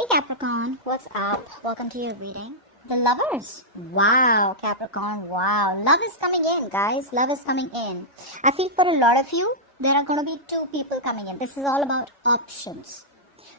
Hey Capricorn, what's up? Welcome to your reading. The lovers. Wow, Capricorn, wow. Love is coming in, guys. Love is coming in. I feel for a lot of you, there are going to be two people coming in. This is all about options.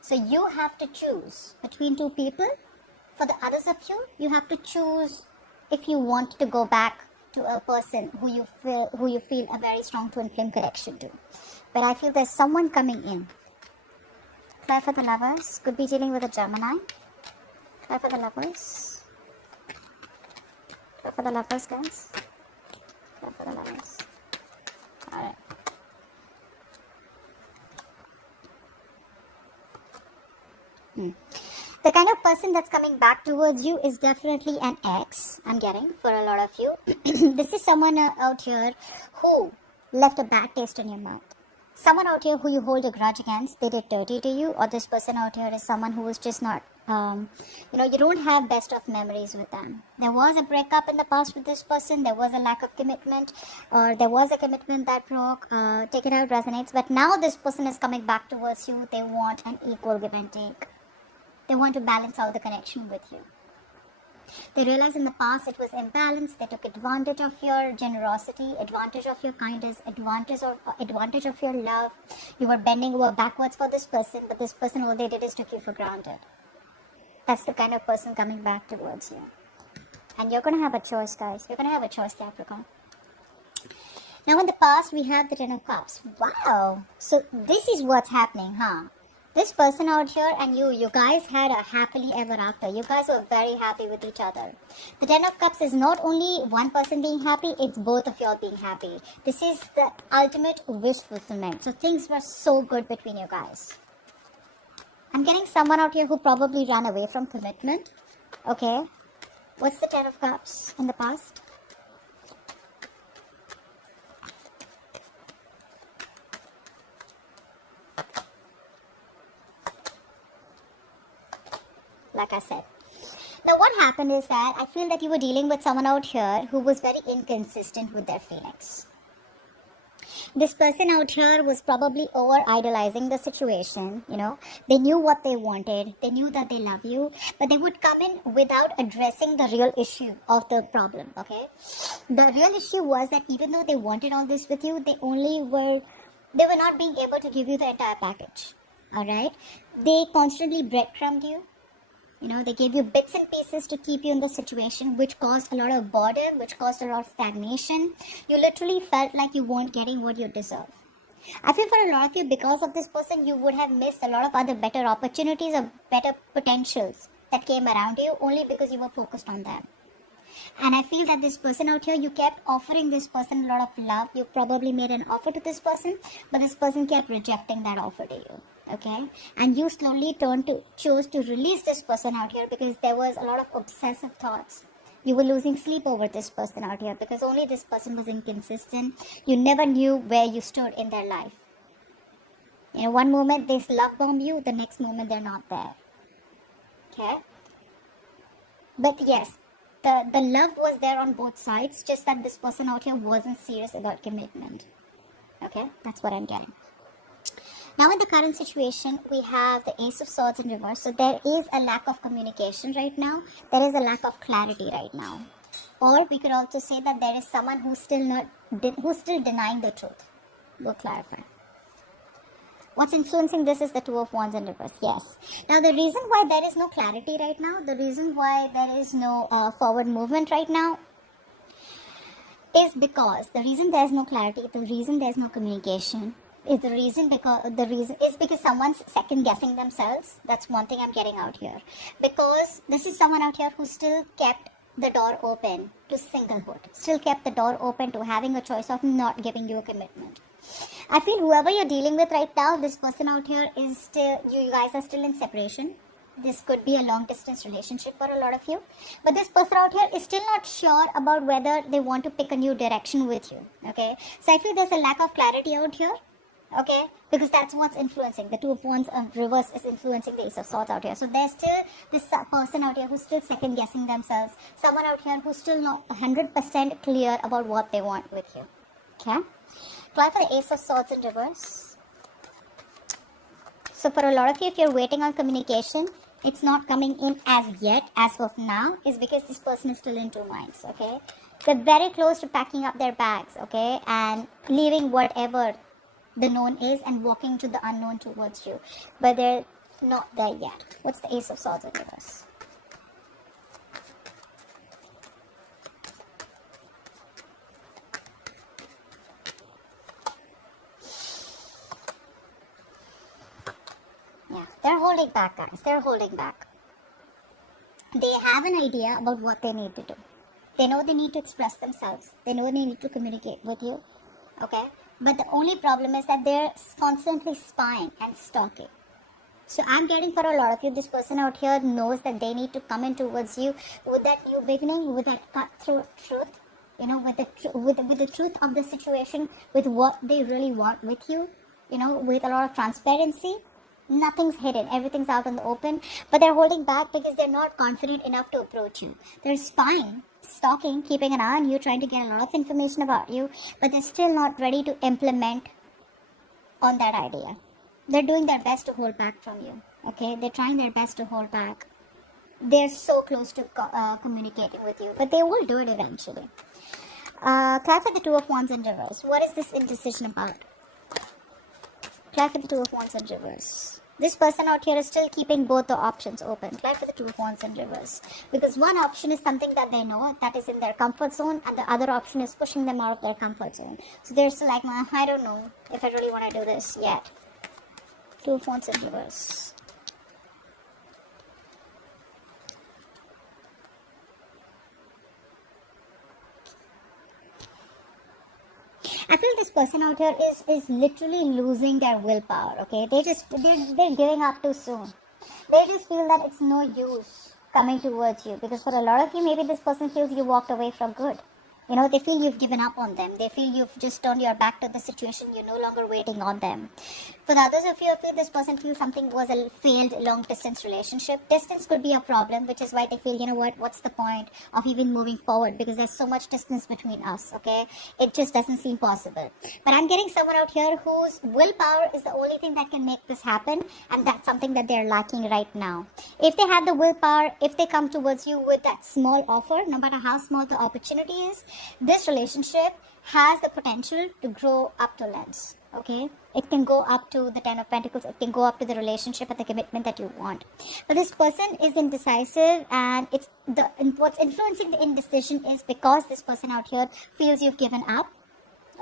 So you have to choose between two people. For the others of you, you have to choose if you want to go back to a person who you feel a very strong twin flame connection to. But I feel there's someone coming in. Try for the lovers. Could be dealing with a Gemini. Try for the lovers. Try for the lovers, guys. Try for the lovers. Alright. The kind of person that's coming back towards you is definitely an ex, I'm getting, for a lot of you. This is someone out here who left a bad taste in your mouth. Someone out here who you hold a grudge against, they did dirty to you, or this person out here is someone who is just not, you don't have best of memories with them. There was a breakup in the past with this person, there was a lack of commitment, or there was a commitment that broke, take it out, resonates, but now this person is coming back towards you, they want an equal give and take. They want to balance out the connection with you. They realized in the past it was imbalanced. They took advantage of your generosity, advantage of your kindness, advantage of your love. You were bending over backwards for this person, but this person, all they did is took you for granted. That's the kind of person coming back towards you. And you're going to have a choice, guys. You're going to have a choice, Capricorn. Now in the past, we have the Ten of Cups. Wow. So this is what's happening, huh? This person out here and you guys had a happily ever after. You guys were very happy with each other. The Ten of Cups is not only one person being happy, it's both of y'all being happy. This is the ultimate wish fulfillment. So things were so good between you guys. I'm getting someone out here who probably ran away from commitment. Okay. What's the Ten of Cups in the past? Like I said. Now what happened is that I feel that you were dealing with someone out here who was very inconsistent with their feelings. This person out here was probably over idolizing the situation, They knew what they wanted. They knew that they love you, but they would come in without addressing the real issue of the problem, okay? The real issue was that even though they wanted all this with you, they were not being able to give you the entire package, all right? They constantly breadcrumbed you. They gave you bits and pieces to keep you in the situation, which caused a lot of boredom, which caused a lot of stagnation. You literally felt like you weren't getting what you deserve. I feel for a lot of you, because of this person, you would have missed a lot of other better opportunities or better potentials that came around you only because you were focused on them. And I feel that this person out here, you kept offering this person a lot of love. You probably made an offer to this person, but this person kept rejecting that offer to you. Okay, and you slowly chose to release this person out here because there was a lot of obsessive thoughts. You were losing sleep over this person out here because only this person was inconsistent. You never knew where you stood in their life. One moment they love bomb you, the next moment they're not there. Okay, but yes, the love was there on both sides, just that this person out here wasn't serious about commitment. Okay, that's what I'm getting. Now in the current situation, we have the Ace of Swords in reverse. So there is a lack of communication right now. There is a lack of clarity right now. Or we could also say that there is someone who's still denying the truth. We'll clarify. What's influencing this is the Two of Wands in reverse. Yes. Now the reason why there is no clarity right now, the reason why there is no forward movement right now, is because the reason there's no clarity, the reason there's no communication, is because someone's second guessing themselves. That's one thing I'm getting out here. Because this is someone out here who still kept the door open to singlehood, still kept the door open to having a choice of not giving you a commitment. I feel whoever you're dealing with right now, this person out here is still, you guys are still in separation. This could be a long distance relationship for a lot of you. But this person out here is still not sure about whether they want to pick a new direction with you. Okay. So I feel there's a lack of clarity out here. Okay, because that's what's influencing. The Two of Wands reverse is influencing the Ace of Swords out here. So there's still this person out here who's still second guessing themselves. Someone out here who's still not 100% clear about what they want with you. Okay, try for the Ace of Swords in reverse. So for a lot of you, if you're waiting on communication, it's not coming in as yet, as of now, is because this person is still in two minds, okay? They're very close to packing up their bags, okay, and leaving whatever the known is and walking to the unknown towards you, but they're not there yet. What's the Ace of Swords in reverse? Yeah, they're holding back, guys. They're holding back. They have an idea about what they need to do. They know they need to express themselves. They know they need to communicate with you, okay? But the only problem is that they're constantly spying and stalking. So I'm getting, for a lot of you, this person out here knows that they need to come in towards you with that new beginning, with that cutthroat truth, you know, with the truth of the situation, with what they really want with you, you know, with a lot of transparency. Nothing's hidden, everything's out in the open, but they're holding back because they're not confident enough to approach you. They're spying, stalking, keeping an eye on you, trying to get a lot of information about you, but they're still not ready to implement on that idea. They're doing their best to hold back from you, okay? They're trying their best to hold back. They're so close to communicating with you, but they will do it eventually. Clarify the Two of Wands in reverse. What is this indecision about? Clarify the Two of Wands in reverse. This person out here is still keeping both the options open. Clarify the Two of Wands in reverse. Because one option is something that they know, that is in their comfort zone, and the other option is pushing them out of their comfort zone. So they're still like, I don't know if I really want to do this yet. Two of Wands in reverse. I feel this person out here is literally losing their willpower, okay? They're giving up too soon. They just feel that it's no use coming towards you, because for a lot of you, maybe this person feels you walked away from good. You know, they feel you've given up on them. They feel you've just turned your back to the situation. You're no longer waiting on them. For the others of you, I feel this person feels something was a failed long-distance relationship. Distance could be a problem, which is why they feel, you know what, what's the point of even moving forward? Because there's so much distance between us, okay? It just doesn't seem possible. But I'm getting someone out here whose willpower is the only thing that can make this happen, and that's something that they're lacking right now. If they have the willpower, if they come towards you with that small offer, no matter how small the opportunity is, this relationship has the potential to grow up to lengths, okay? It can go up to the Ten of Pentacles. It can go up to the relationship and the commitment that you want. But this person is indecisive, and what's influencing the indecision is because this person out here feels you've given up,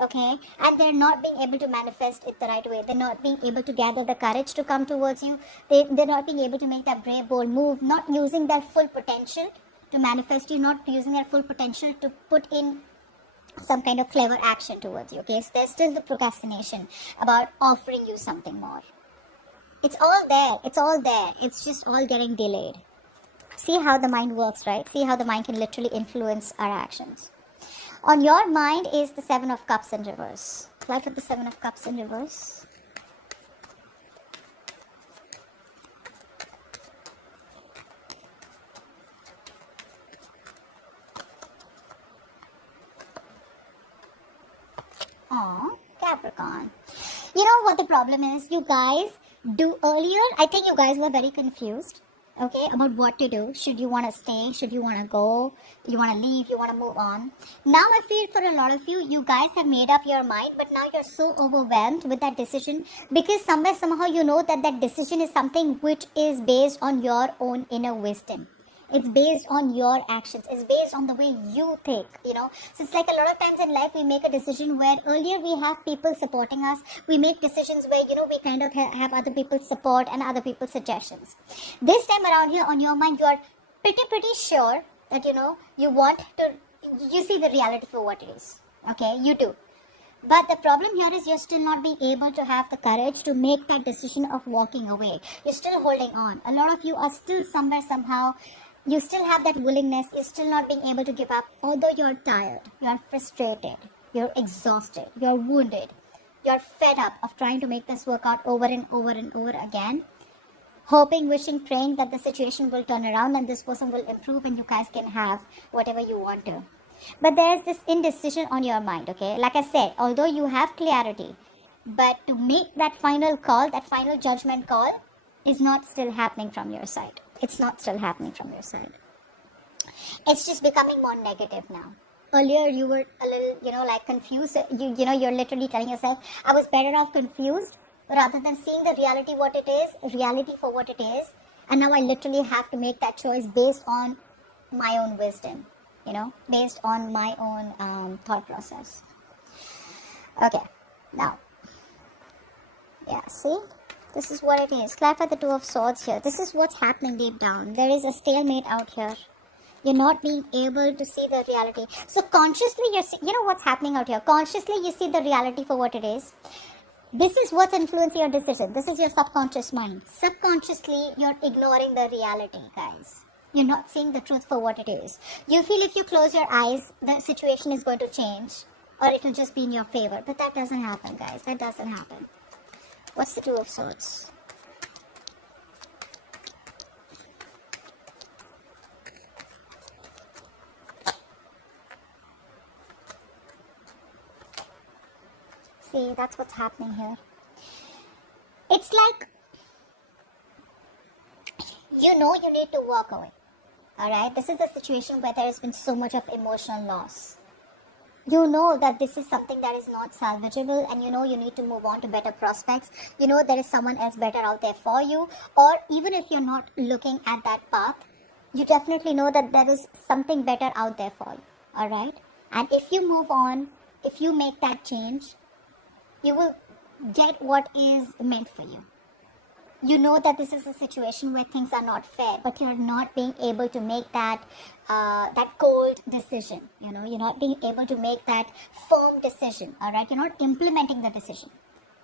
okay? And they're not being able to manifest it the right way. They're not being able to gather the courage to come towards you. They're not being able to make that brave, bold move, not using their full potential to manifest you, not using their full potential to put in some kind of clever action towards you, okay? So there's still the procrastination about offering you something more. It's all there. It's all there. It's just all getting delayed. See how the mind works, right? See how the mind can literally influence our actions. On your mind is the Seven of Cups in reverse. Life of the Seven of Cups in reverse. Aw, Capricorn. You know what the problem is? You guys do earlier, I think you guys were very confused, okay, about what to do. Should you want to stay? Should you want to go? You want to leave? You want to move on? Now I feel for a lot of you, you guys have made up your mind, but now you're so overwhelmed with that decision because somehow you know that that decision is something which is based on your own inner wisdom. It's based on your actions. It's based on the way you think, you know. So it's like a lot of times in life we make a decision where earlier we have people supporting us. We make decisions where, you know, we kind of have other people's support and other people's suggestions. This time around here on your mind, you are pretty sure that, you know, you see the reality for what it is. Okay, you do. But the problem here is you're still not being able to have the courage to make that decision of walking away. You're still holding on. A lot of you are still somewhere, somehow, you still have that willingness. You're still not being able to give up. Although you're tired, you're frustrated, you're exhausted, you're wounded, you're fed up of trying to make this work out over and over and over again. Hoping, wishing, praying that the situation will turn around and this person will improve and you guys can have whatever you want to. But there's this indecision on your mind, okay? Like I said, although you have clarity, but to make that final call, that final judgment call is not still happening from your side. It's not still happening from your side. It's just becoming more negative now. Earlier you were a little, like confused. You're literally telling yourself, I was better off confused rather than seeing the reality reality for what it is. And now I literally have to make that choice based on my own wisdom, based on my own thought process. Okay, now, yeah, see? This is what it is. Clarify the Two of Swords here. This is what's happening deep down. There is a stalemate out here. You're not being able to see the reality. So consciously, what's happening out here. Consciously, you see the reality for what it is. This is what's influencing your decision. This is your subconscious mind. Subconsciously, you're ignoring the reality, guys. You're not seeing the truth for what it is. You feel if you close your eyes, the situation is going to change, or it will just be in your favor. But that doesn't happen, guys. That doesn't happen. What's the Two of Swords? See, that's what's happening here. It's like, you need to walk away. Alright, this is the situation where there has been so much of emotional loss. You know that this is something that is not salvageable, and you need to move on to better prospects. There is someone else better out there for you, or even if you're not looking at that path, you definitely know that there is something better out there for you. Alright, and if you move on, if you make that change, you will get what is meant for you. You know that this is a situation where things are not fair, but you're not being able to make that cold decision. You're not being able to make that firm decision. All right, you're not implementing the decision.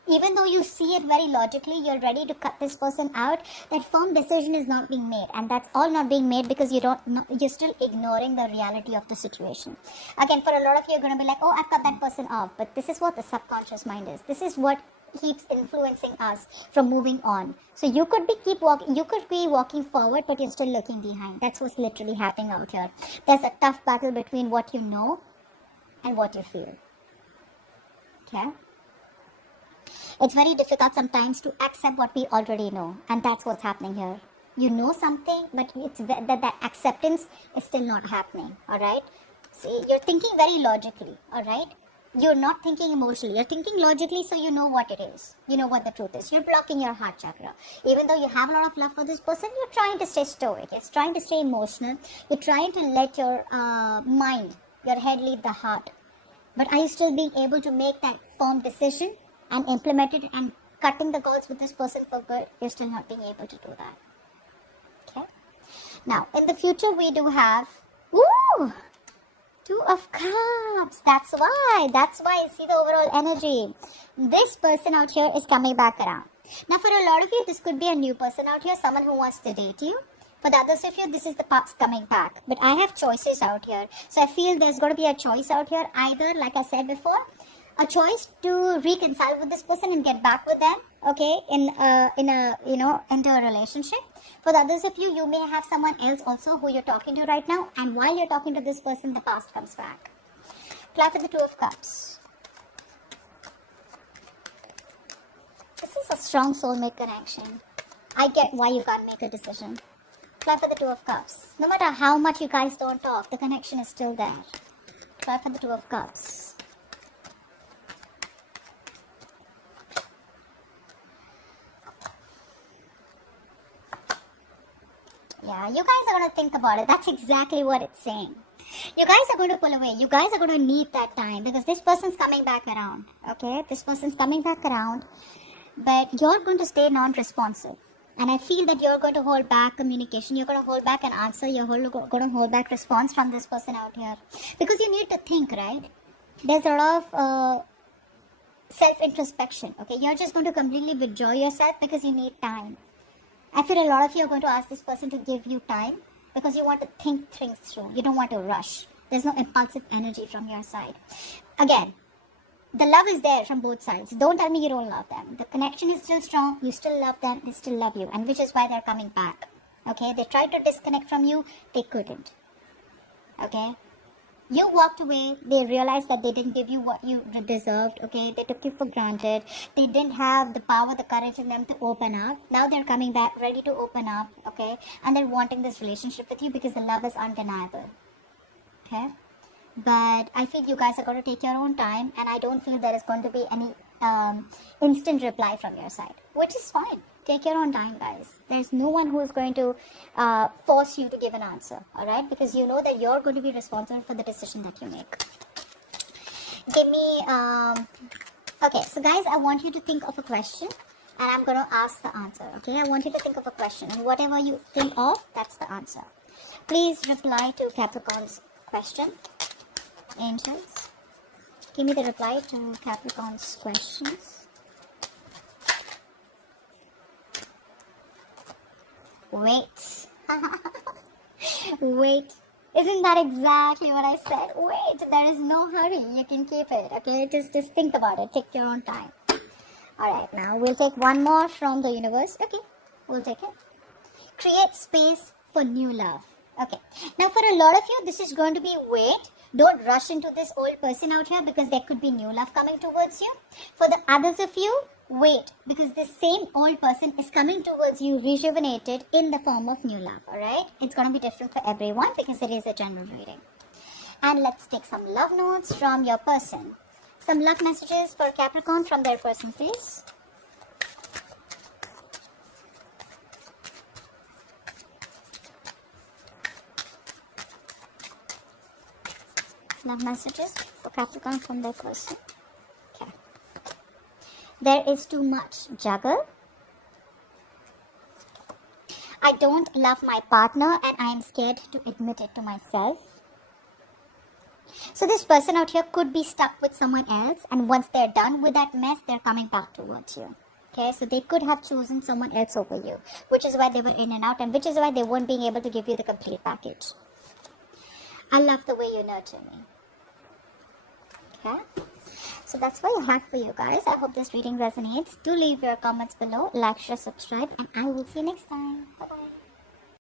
Even though you see it very logically, you're ready to cut this person out. That firm decision is not being made, and that's all not being made because you're still ignoring the reality of the situation. Again, for a lot of you, you're going to be like, oh, I've cut that person off. But this is what the subconscious mind is. This is what keeps influencing us from moving on. So you could be walking forward, but you're still looking behind. That's what's literally happening out here. There's a tough battle between what you know and what you feel. Okay? It's very difficult sometimes to accept what we already know, and that's what's happening here. You know something, but it's that acceptance is still not happening. All right? See, you're thinking very logically. All right? You're not thinking emotionally. You're thinking logically, so you know what it is. You know what the truth is. You're blocking your heart chakra. Even though you have a lot of love for this person, you're trying to stay stoic. You're trying to stay emotional. You're trying to let your mind, your head lead the heart. But are you still being able to make that firm decision and implement it and cutting the cords with this person for good? You're still not being able to do that. Okay? Now, in the future, we do have... Ooh! Two of Cups. That's why I see the overall energy. This person out here is coming back around. Now, for a lot of you, this could be a new person out here, someone who wants to date you. For the others of you, this is the past coming back. But I have choices out here. So I feel there's going to be a choice out here. Either, like I said before, a choice to reconcile with this person and get back with them, okay, into a relationship. For the others of you, you may have someone else also who you're talking to right now, and while you're talking to this person, the past comes back. Clarify the Two of Cups. This is a strong soulmate connection. I get why you can't make a decision. Clarify the Two of Cups. No matter how much you guys don't talk, the connection is still there. Clarify the Two of Cups. Yeah, you guys are going to think about it. That's exactly what it's saying. You guys are going to pull away. You guys are going to need that time because this person's coming back around. Okay? This person's coming back around. But you're going to stay non-responsive. And I feel that you're going to hold back communication. You're going to hold back an answer. You're going to hold back response from this person out here. Because you need to think, right? There's a lot of self-introspection. Okay? You're just going to completely withdraw yourself because you need time. I feel a lot of you are going to ask this person to give you time because you want to think things through. You don't want to rush. There's no impulsive energy from your side. Again, the love is there from both sides. Don't tell me you don't love them. The connection is still strong. You still love them. They still love you. And which is why they're coming back. Okay? They tried to disconnect from you. They couldn't. Okay? You walked away, they realized that they didn't give you what you deserved, okay? They took you for granted. They didn't have the power, the courage in them to open up. Now they're coming back ready to open up, okay? And they're wanting this relationship with you because the love is undeniable, okay? But I feel you guys are going to take your own time, and I don't feel there is going to be any instant reply from your side, which is fine. Take your own time, guys. There's no one who is going to force you to give an answer, all right? Because you know that you're going to be responsible for the decision that you make. Give me, okay, so guys, I want you to think of a question, and I'm going to ask the answer, okay? I want you to think of a question, and whatever you think of, that's the answer. Please reply to Capricorn's question. Angels, give me the reply to Capricorn's questions. Wait. Wait. Isn't that exactly what I said? Wait, there is no hurry. You can keep it, okay? Just think about it. Take your own time. Alright, now we'll take one more from the universe. Okay, we'll take it. Create space for new love. Okay, now for a lot of you, this is going to be wait. Don't rush into this old person out here because there could be new love coming towards you. For the others of you, wait, because this same old person is coming towards you rejuvenated in the form of new love, alright? It's going to be different for everyone because it is a general reading. And let's take some love notes from your person. Some love messages for Capricorn from their person, please. Love messages for Capricorn from their person. Okay. There is too much juggle. I don't love my partner and I am scared to admit it to myself. So this person out here could be stuck with someone else, and once they're done with that mess, they're coming back towards you. Okay, so they could have chosen someone else over you, which is why they were in and out, and which is why they weren't being able to give you the complete package. I love the way you nurture me. Okay, so that's what I have for you guys. I hope this reading resonates. Do leave your comments below, like, share, subscribe, and I will see you next time. Bye bye.